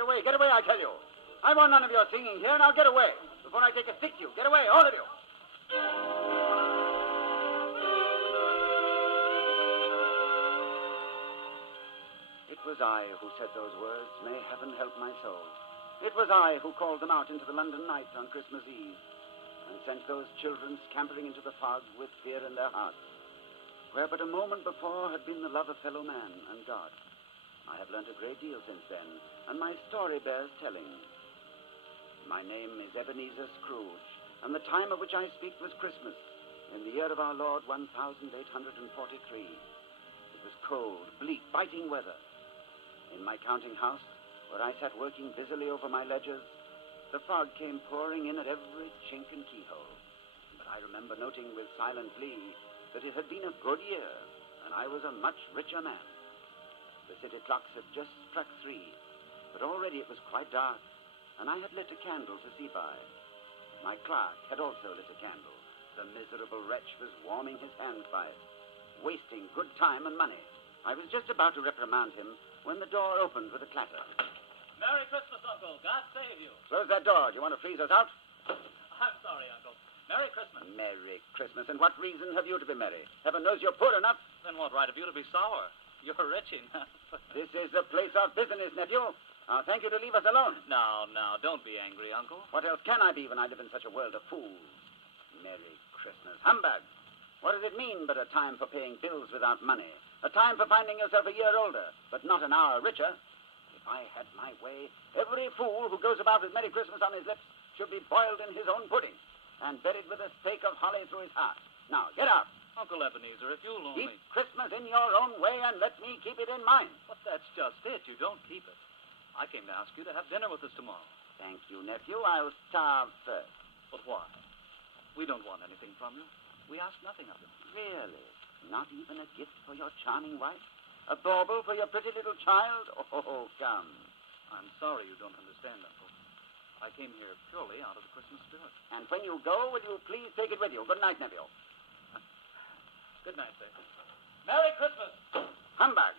Get away, I tell you. I want none of your singing here. Now get away. Before I take a stick to you. Get away, all of you. It was I who said those words. May heaven help my soul. It was I who called them out into the London night on Christmas Eve and sent those children scampering into the fog with fear in their hearts, where but a moment before had been the love of fellow man and God. I have learnt a great deal since then, and my story bears telling. My name is Ebenezer Scrooge, and the time of which I speak was Christmas, in the year of our Lord 1843. It was cold, bleak, biting weather. In my counting house, where I sat working busily over my ledgers, the fog came pouring in at every chink and keyhole. But I remember noting with silent glee that it had been a good year, and I was a much richer man. The city clocks had just struck 3, but already it was quite dark, and I had lit a candle to see by. My clerk had also lit a candle. The miserable wretch was warming his hands by it, wasting good time and money. I was just about to reprimand him when the door opened with a clatter. Merry Christmas, Uncle. God save you. Close that door. Do you want to freeze us out? I'm sorry, Uncle. Merry Christmas. Merry Christmas. And what reason have you to be merry? Heaven knows you're poor enough. Then what right have you to be sour? You're rich enough. This is the place of business, nephew. I'll thank you to leave us alone. Now, don't be angry, Uncle. What else can I be when I live in such a world of fools? Merry Christmas. Humbug. What does it mean but a time for paying bills without money? A time for finding yourself a year older, but not an hour richer? If I had my way, every fool who goes about with Merry Christmas on his lips should be boiled in his own pudding and buried with a stake of holly through his heart. Now, get out. Uncle Ebenezer, if you'll only... Keep Christmas in your own way and let me keep it in mine. But that's just it. You don't keep it. I came to ask you to have dinner with us tomorrow. Thank you, nephew. I'll starve first. But why? We don't want anything from you. We ask nothing of you. Really? Not even a gift for your charming wife? A bauble for your pretty little child? Oh, come. I'm sorry you don't understand, Uncle. I came here purely out of the Christmas spirit. And when you go, will you please take it with you? Good night, nephew. Good night, sir. Merry Christmas! Humbug!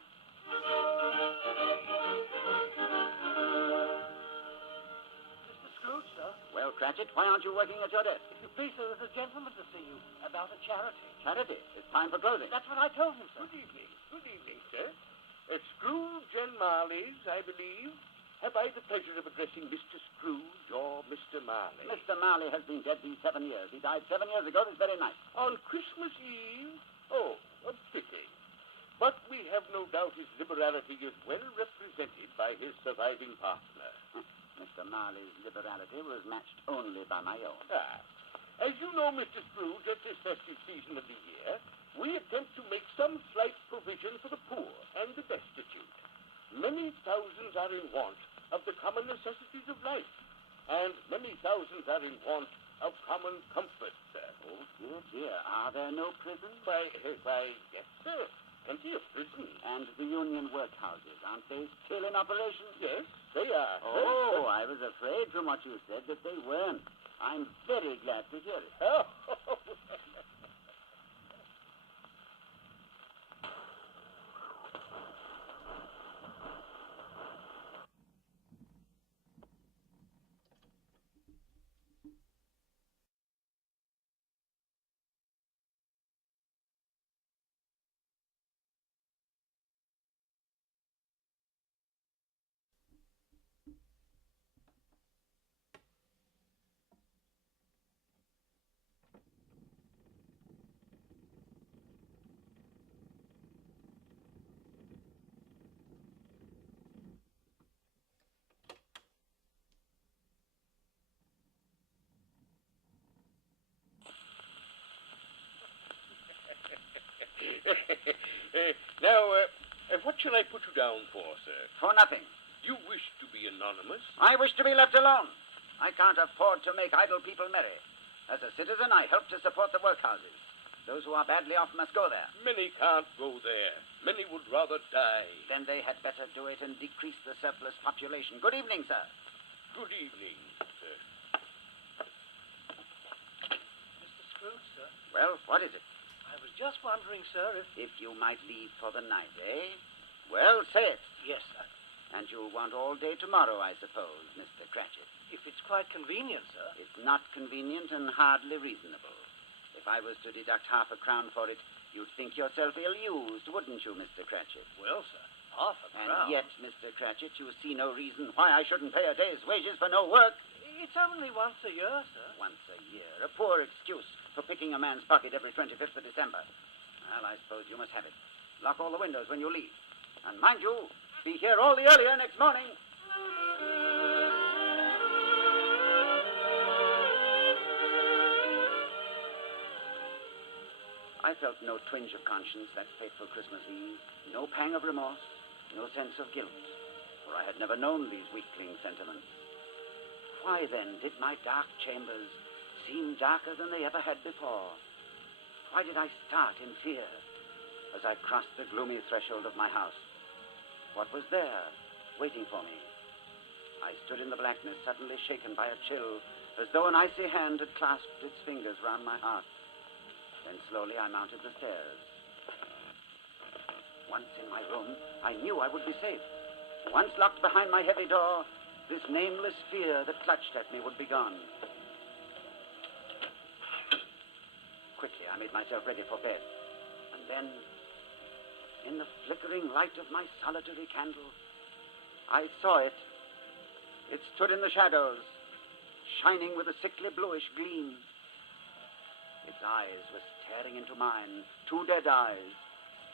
Mr. Scrooge, sir. Well, Cratchit, why aren't you working at your desk? If you please, sir, there's a gentleman to see you about a charity. Charity? It's time for closing. That's what I told him, sir. Good evening, sir. Scrooge and Marley's, I believe. Have I the pleasure of addressing Mr. Scrooge or Mr. Marley? Mr. Marley has been dead these 7 years. He died 7 years ago this very night. On Christmas Eve? Oh, a pity. But we have no doubt his liberality is well represented by his surviving partner. Mr. Marley's liberality was matched only by my own. As you know, Mr. Scrooge, at this festive season of the year, we attempt to make some slight provision for the poor and the destitute. Many thousands are in want of the common necessities of life, and many thousands are in want of common comfort, sir. Oh, dear, dear. Are there no prisons? Why, yes, sir. Plenty of prisons. And the union workhouses, aren't they still in operation? Yes, they are. Oh, I was afraid from what you said that they weren't. I'm very glad to hear it. Oh. Now, what shall I put you down for, sir? For nothing. You wish to be anonymous? I wish to be left alone. I can't afford to make idle people merry. As a citizen, I help to support the workhouses. Those who are badly off must go there. Many can't go there. Many would rather die. Then they had better do it and decrease the surplus population. Good evening, sir. Good evening, sir. Mr. Scrooge, sir. Well, what is it? I was just wondering, sir, If you might leave for the night, eh? Well, say it. Yes, sir. And you'll want want all day tomorrow, I suppose, Mr. Cratchit. If it's quite convenient, sir. It's not convenient and hardly reasonable. If I was to deduct half a crown for it, you'd think yourself ill-used, wouldn't you, Mr. Cratchit? Well, sir, half a crown. And yet, Mr. Cratchit, you see no reason why I shouldn't pay a day's wages for no work. It's only once a year, sir. Once a year. A poor excuse for picking a man's pocket every 25th of December. Well, I suppose you must have it. Lock all the windows when you leave. And mind you, be here all the earlier next morning. I felt no twinge of conscience that fateful Christmas Eve, no pang of remorse, no sense of guilt, for I had never known these weakling sentiments. Why, then, did my dark chambers seem darker than they ever had before? Why did I start in fear as I crossed the gloomy threshold of my house? What was there, waiting for me? I stood in the blackness, suddenly shaken by a chill, as though an icy hand had clasped its fingers round my heart. Then slowly I mounted the stairs. Once in my room, I knew I would be safe. Once locked behind my heavy door, this nameless fear that clutched at me would be gone. Quickly, I made myself ready for bed. And then, in the flickering light of my solitary candle, I saw it. It stood in the shadows, shining with a sickly bluish gleam. Its eyes were staring into mine, two dead eyes,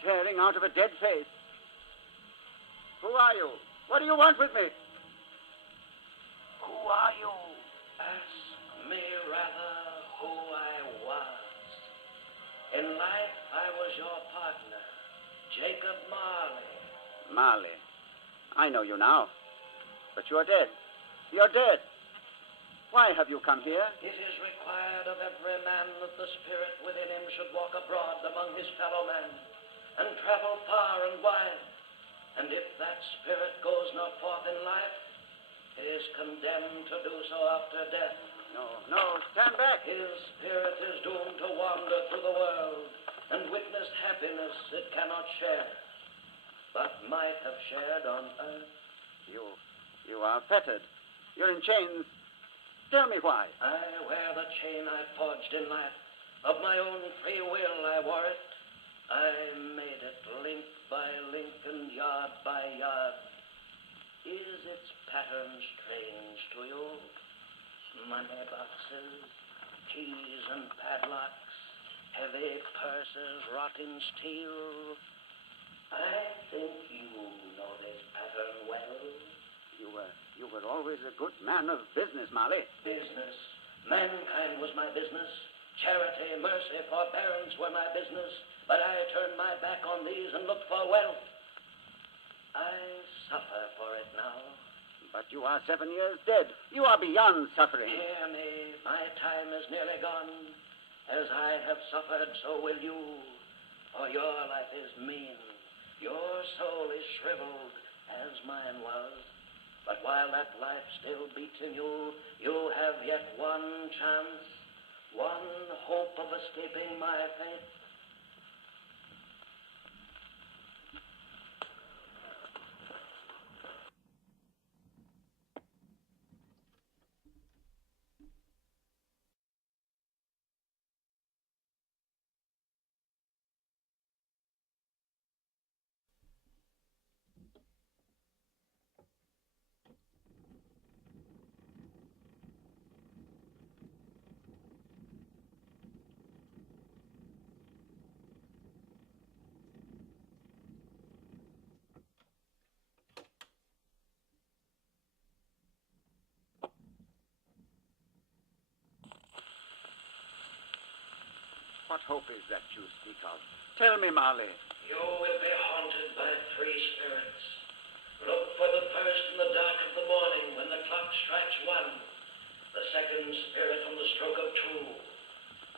staring out of a dead face. Who are you? What do you want with me? Who are you? Ask me rather who I was. In life, I was your partner, Jacob Marley. Marley. I know you now. But you're dead. You're dead. Why have you come here? It is required of every man that the spirit within him should walk abroad among his fellow men and travel far and wide. And if that spirit goes not forth in life, he is condemned to do so after death. No, stand back. His spirit is doomed to wander through the world and witness happiness it cannot share, but might have shared on earth. You are fettered. You're in chains. Tell me why. I wear the chain I forged in life. Of my own free will I wore it. I made it link by link and yard by yard. Is its pattern strange to you? Money boxes, keys and padlocks, heavy purses, rotting steel. I think you know this pattern well. You were always a good man of business, Marley. Business. Mankind was my business. Charity, mercy, forbearance were my business. But I turned my back on these and looked for wealth. I suffer for it now. But you are 7 years dead. You are beyond suffering. Hear me. My time is nearly gone. As I have suffered, so will you. For your life is mean. Your soul is shriveled, as mine was. But while that life still beats in you, you have yet one chance, one hope of escaping my fate. What hope is that you speak of? Tell me, Marley. You will be haunted by three spirits. Look for the first in the dark of the morning when the clock strikes 1. The second spirit on the stroke of 2.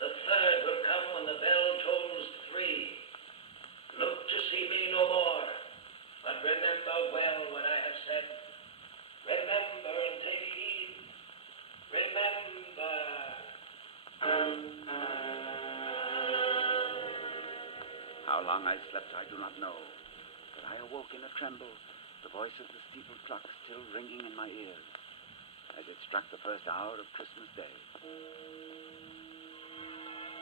The third will come when the bell tolls 3. Look to see me no more, but remember well what I have said. Remember and take heed. Remember. How long I slept, I do not know. But I awoke in a tremble, the voice of the steeple clock still ringing in my ears as it struck the first hour of Christmas Day.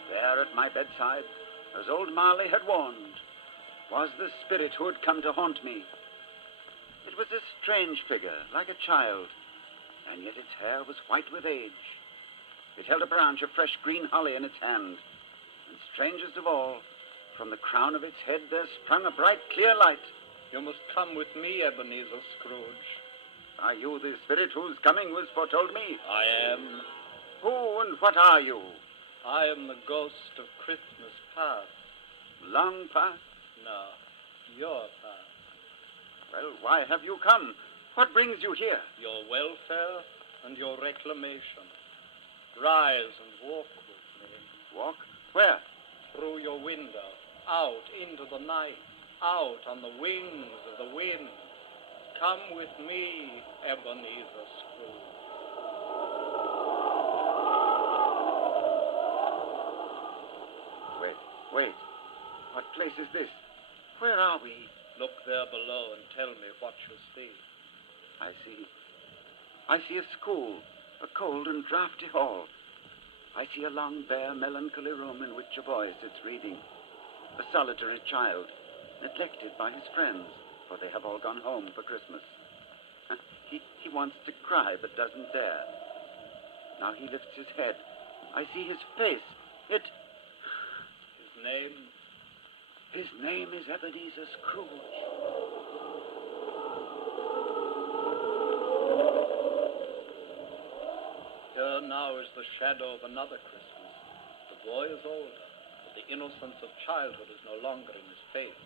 There at my bedside, as old Marley had warned, was the spirit who had come to haunt me. It was a strange figure, like a child, and yet its hair was white with age. It held a branch of fresh green holly in its hand, and strangest of all, from the crown of its head there sprung a bright, clear light. You must come with me, Ebenezer Scrooge. Are you the spirit whose coming was foretold me? I am. Who and what are you? I am the ghost of Christmas past. Long past? No, your past. Well, why have you come? What brings you here? Your welfare and your reclamation. Rise and walk with me. Walk? Where? Through your window, out into the night, out on the wings of the wind. Come with me, Ebenezer Scrooge. Wait. What place is this? Where are we? Look there below and tell me what you see. I see a school, a cold and draughty hall. I see a long, bare, melancholy room in which a boy sits reading. A solitary child, neglected by his friends, for they have all gone home for Christmas. He wants to cry, but doesn't dare. Now he lifts his head. I see his face. His name is Ebenezer Scrooge. Here now is the shadow of another Christmas. The boy is older, but the innocence of childhood is no longer in his face.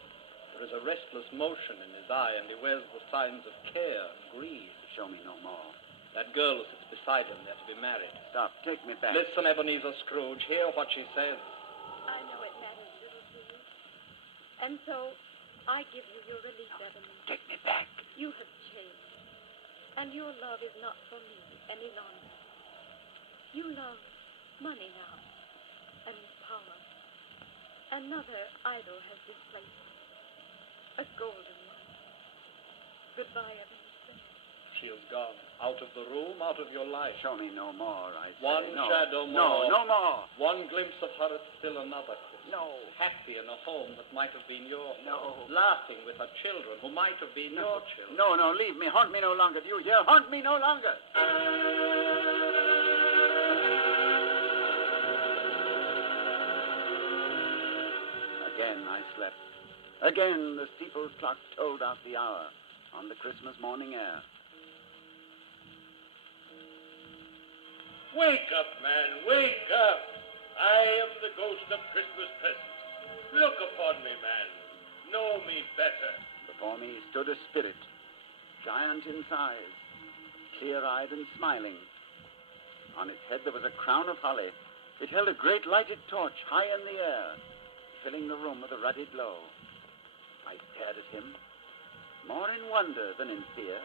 There is a restless motion in his eye, and he wears the signs of care and greed. Show me no more. That girl who sits beside him, they're to be married. Stop, take me back. Listen, Ebenezer Scrooge, hear what she says. I know it matters little to you. And so, I give you your release, Ebenezer. Take me back. You have changed. And your love is not for me any longer. You love money now. And power. Another idol has displaced it. A golden one. Goodbye, Ebenezer. She is gone. Out of the room, out of your life. Show me no more, I say. One No. shadow more. No more. One glimpse of her at still another Christmas. No. Happy in a home that might have been yours. No. Laughing with her children who might have been your children. No, leave me. Haunt me no longer. Do you hear? Haunt me no longer. Again I slept. Again the steeple clock tolled out the hour on the Christmas morning air. Wake up, man, wake up. I am the ghost of Christmas presents. Look upon me, man. Know me better. Before me stood a spirit, giant in size, clear-eyed and smiling. On its head there was a crown of holly. It held a great lighted torch high in the air, filling the room with a ruddy glow. I stared at him, more in wonder than in fear.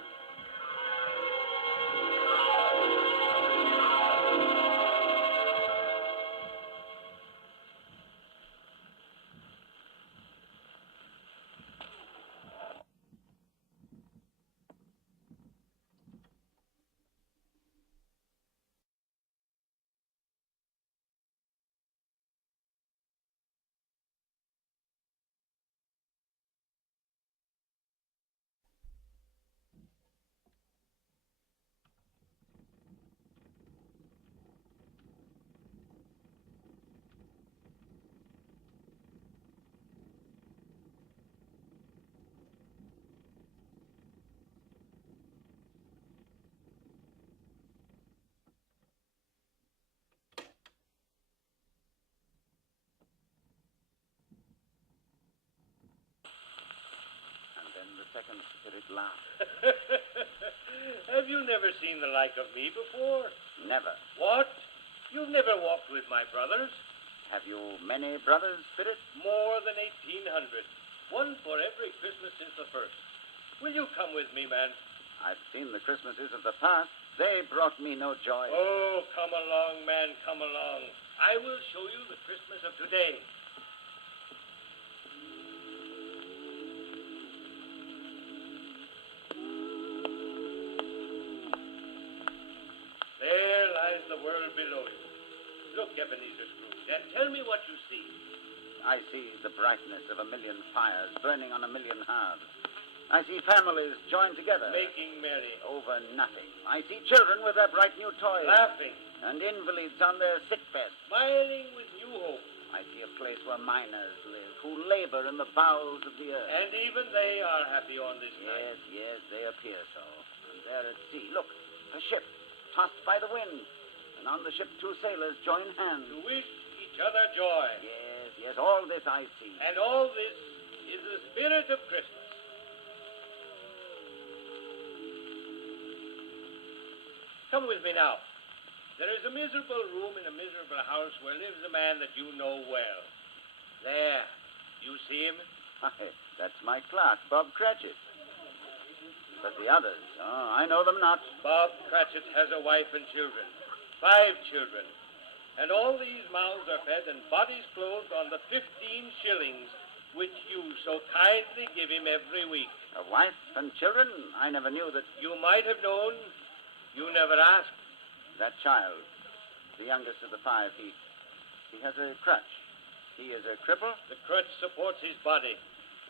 Second spirit laughed. Have you never seen the like of me before? Never. What? You've never walked with my brothers? Have you many brothers, spirit? More than 1,800. One for every Christmas since the first. Will you come with me, man? I've seen the Christmases of the past. They brought me no joy. Oh, come along, man, come along. I will show you the Christmas of today. world below you. Look, Ebenezer Scrooge, and tell me what you see. I see the brightness of a million fires burning on a million hearths. I see families joined together. Making merry. Over nothing. I see children with their bright new toys. Laughing. And invalids on their sick beds. Smiling with new hope. I see a place where miners live, who labor in the bowels of the earth. And even they are happy on this night. Yes, they appear so. And there at sea, look, a ship tossed by the wind. And on the ship, two sailors join hands. To wish each other joy. Yes, all this I see. And all this is the spirit of Christmas. Come with me now. There is a miserable room in a miserable house where lives a man that you know well. There. You see him? That's my clerk, Bob Cratchit. But the others, I know them not. Bob Cratchit has a wife and children. 5 children. And all these mouths are fed and bodies clothed on the 15 shillings which you so kindly give him every week. A wife and children? I never knew that. You might have known. You never asked. That child, the youngest of the 5, he has a crutch. He is a cripple? The crutch supports his body.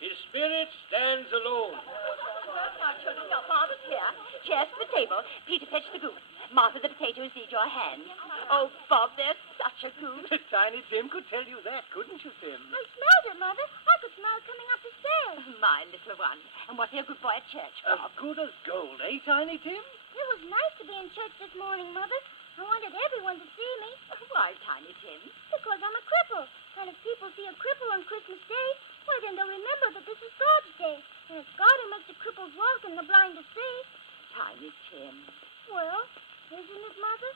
His spirit stands alone. Now, children, your father's here. Chairs to the table. Peter, fetch the goose. Martha, the potatoes need your hand. Oh, Bob, there's such a goose. Tiny Tim could tell you that, couldn't you, Tim? I smelled it, Mother. I could smell it coming up the stairs. My little one. And was he a good boy at church, As Bob? good as gold, eh, Tiny Tim? It was nice to be in church this morning, Mother. I wanted everyone to see me. Why, Tiny Tim? Because I'm a cripple. And if people see a cripple on Christmas Day, well, then they'll remember that this is God's day. And it's God who makes the cripples walk and the blind to see. Tiny Tim. Well, isn't it, Mother?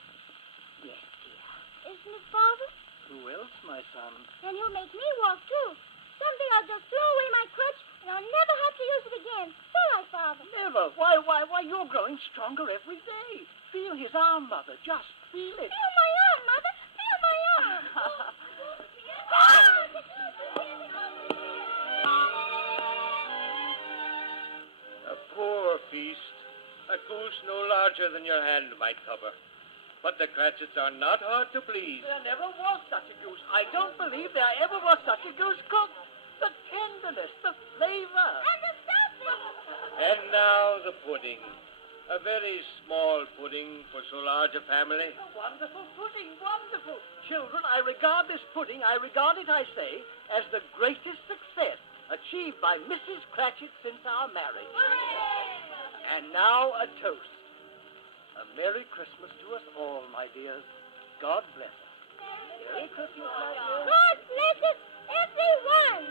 Yes, dear. Isn't it, Father? Who else, my son? And he'll make me walk, too. Someday I'll just throw away my crutch, and I'll never have to use it again. Will I, Father? Never. Why, you're growing stronger every day. Feel his arm, Mother. Just feel it. Feel my arm, Mother. Feel my arm. A poor feast. A goose no larger than your hand might cover. But the Cratchits are not hard to please. There never was such a goose. I don't believe there ever was such a goose cooked. The tenderness, the flavor. And the stuffing. And now the pudding. A very small pudding for so large a family. A wonderful pudding, wonderful. Children, I regard this pudding, I say, as the greatest success achieved by Mrs. Cratchit since our marriage. And now a toast. A Merry Christmas to us all, my dears. God bless us. Merry Christmas, my dears. God bless us, everyone.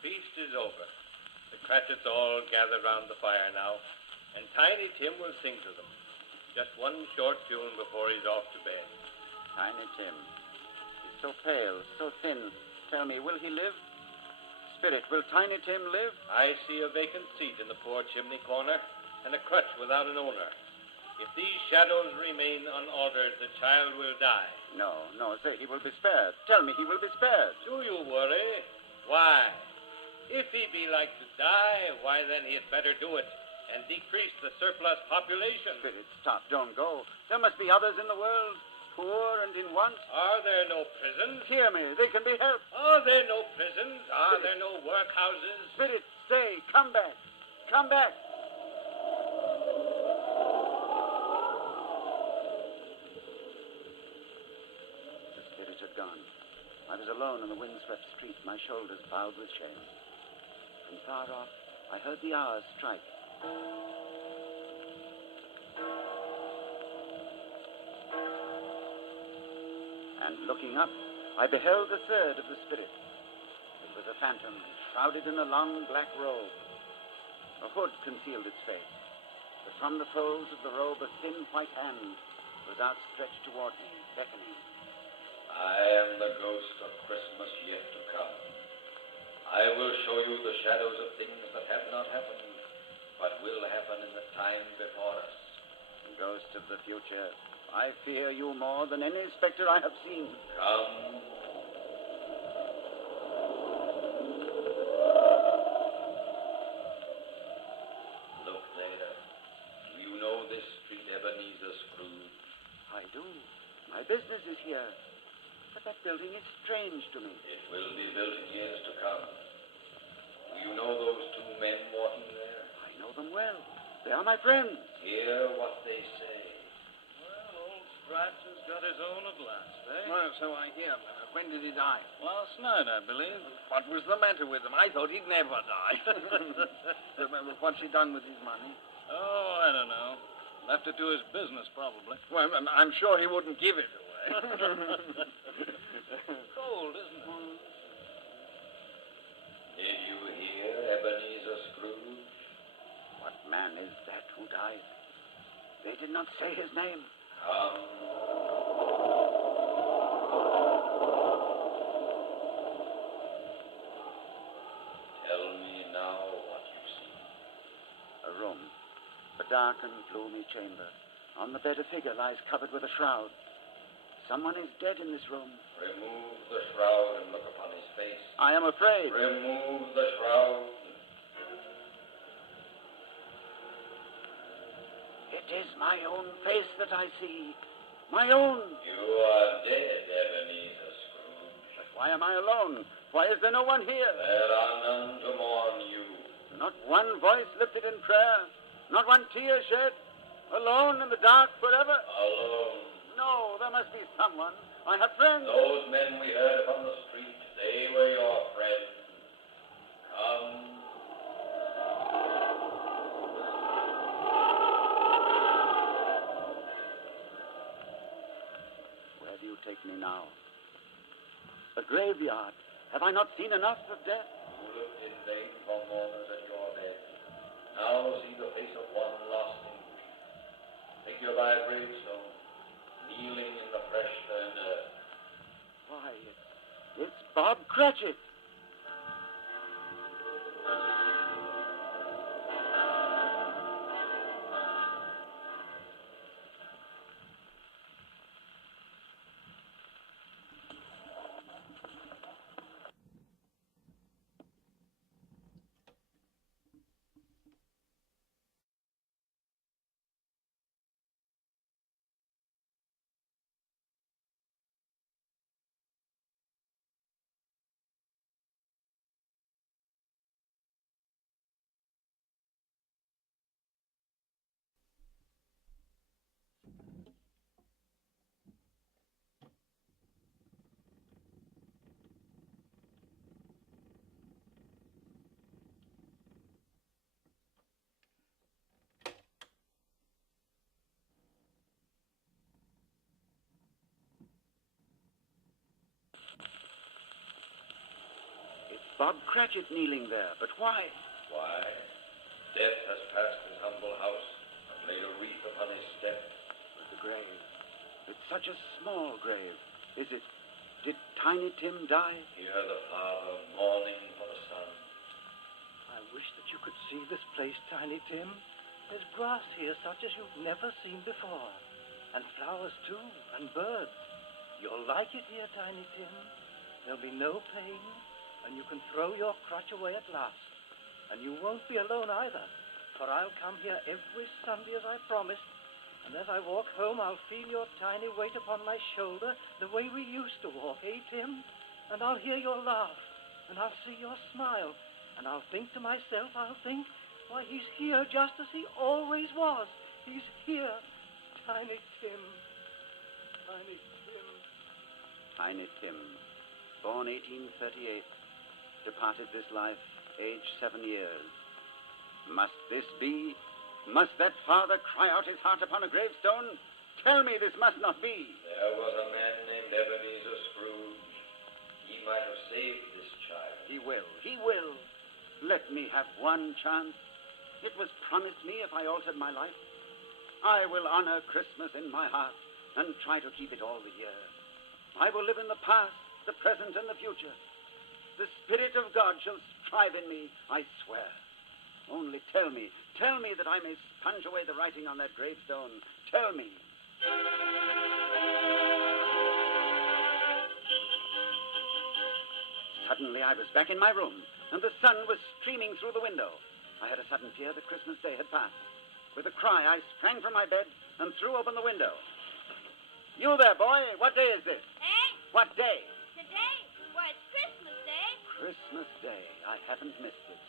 The feast is over. The Cratchits all gather round the fire now, and Tiny Tim will sing to them. Just one short tune before he's off to bed. Tiny Tim. He's so pale, so thin. Tell me, will he live? Spirit, will Tiny Tim live? I see a vacant seat in the poor chimney corner, and a crutch without an owner. If these shadows remain unaltered, the child will die. No, say he will be spared. Tell me he will be spared. Do you worry? Why? If he be like to die, why then he had better do it and decrease the surplus population. Spirit, stop, don't go. There must be others in the world, poor and in want. Are there no prisons? Hear me, they can be helped. Are there no prisons? Are there no workhouses? Spirit, stay, come back. Come back. The spirit of alone in the windswept street, my shoulders bowed with shame. And far off, I heard the hours strike. And looking up, I beheld the third of the spirit. It was a phantom, shrouded in a long black robe. A hood concealed its face, but from the folds of the robe a thin white hand was outstretched toward me, beckoning. I am the ghost of Christmas yet to come. I will show you the shadows of things that have not happened, but will happen in the time before us. Ghost of the future, I fear you more than any spectre I have seen. Come. Look there. Do you know this street, Ebenezer Scrooge? I do. My business is here. But that building is strange to me. It will be built in years to come. Do you know those two men walking there? I know them well. They are my friends. Hear what they say. Well, old Stripes has got his own at last, eh? Well, so I hear. When did he die? Last night, I believe. What was the matter with him? I thought he'd never die. What's he done with his money? Oh, I don't know. Left it to his business, probably. Well, I'm sure he wouldn't give it away. Cold, isn't it? Did you hear, Ebenezer Scrooge? What man is that who died? They did not say his name. Come. Tell me now what you see. A room. A dark and gloomy chamber. On the bed a figure lies covered with a shroud. Someone is dead in this room. Remove the shroud and look upon his face. I am afraid. Remove the shroud. It is my own face that I see. My own. You are dead, Ebenezer Scrooge. But why am I alone? Why is there no one here? There are none to mourn you. Not one voice lifted in prayer. Not one tear shed. Alone in the dark forever. Alone. No, there must be someone. I have friends. Those men we heard upon the street, they were your friends. Come. Where do you take me now? A graveyard. Have I not seen enough of death? You looked in vain for mourners at your bed. Now see the face of one lost in grief. Take you by a gravestone, kneeling in the fresh turned earth. Why, it's Bob Cratchit. Bob Cratchit kneeling there, but why? Why? Death has passed his humble house and laid a wreath upon his step. But the grave. It's such a small grave. Is it? Did Tiny Tim die? Hear the father mourning for the son. I wish that you could see this place, Tiny Tim. There's grass here such as you've never seen before. And flowers, too, and birds. You'll like it here, Tiny Tim. There'll be no pain, and you can throw your crutch away at last. And you won't be alone either, for I'll come here every Sunday as I promised, and as I walk home I'll feel your tiny weight upon my shoulder the way we used to walk, eh, Tim? And I'll hear your laugh, and I'll see your smile, and I'll think to myself, why, he's here just as he always was. He's here, Tiny Tim. Tiny Tim. Tiny Tim. born 1838, departed this life, aged 7 years. Must this be? Must that father cry out his heart upon a gravestone? Tell me this must not be. There was a man named Ebenezer Scrooge. He might have saved this child. He will. He will. Let me have one chance. It was promised me if I altered my life. I will honor Christmas in my heart and try to keep it all the year. I will live in the past, the present, and the future. The Spirit of God shall strive in me, I swear. Only tell me that I may sponge away the writing on that gravestone. Tell me. Suddenly I was back in my room, and the sun was streaming through the window. I had a sudden fear that Christmas Day had passed. With a cry, I sprang from my bed and threw open the window. You there, boy, what day is this? Eh? What day? Today? Why, it's Christmas Day. Christmas Day. I haven't missed it.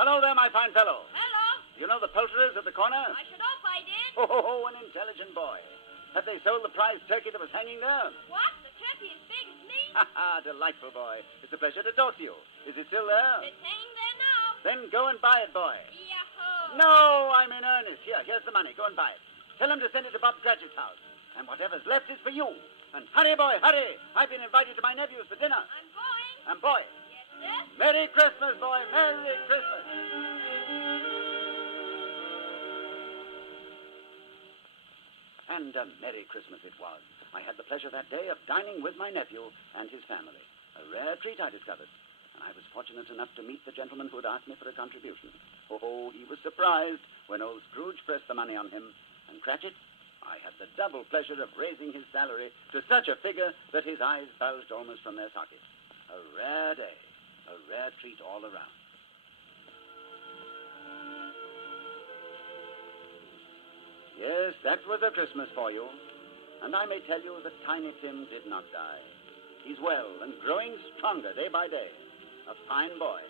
Hello there, my fine fellow. Hello. You know the poulterers at the corner? I should hope I did. Oh, an intelligent boy. Have they sold the prize turkey that was hanging there? What? The turkey as big as me? Ha ha, delightful boy. It's a pleasure to talk to you. Is it still there? It's hanging there now. Then go and buy it, boy. Yahoo! No, I'm in earnest. Here's the money. Go and buy it. Tell him to send it to Bob Cratchit's house. And whatever's left is for you. And hurry, boy, hurry. I've been invited to my nephew's for dinner. I'm going. And boy, Yes, sir? Merry Christmas, boy. Merry Christmas. And a Merry Christmas it was. I had the pleasure that day of dining with my nephew and his family. A rare treat, I discovered. And I was fortunate enough to meet the gentleman who had asked me for a contribution. Oh, he was surprised when old Scrooge pressed the money on him. And Cratchit, I had the double pleasure of raising his salary to such a figure that his eyes bulged almost from their sockets. A rare day, a rare treat all around. Yes, that was a Christmas for you. And I may tell you that Tiny Tim did not die. He's well and growing stronger day by day. A fine boy.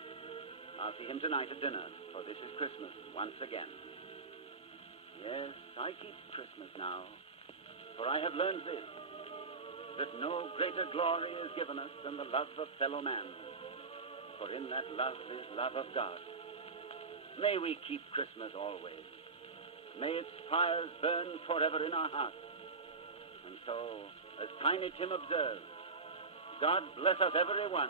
I'll see him tonight at dinner, for this is Christmas once again. Yes, I keep Christmas now, for I have learned this, that no greater glory is given us than the love of fellow man, for in that love is love of God. May we keep Christmas always. May its fires burn forever in our hearts. And so, as Tiny Tim observed, God bless us every one.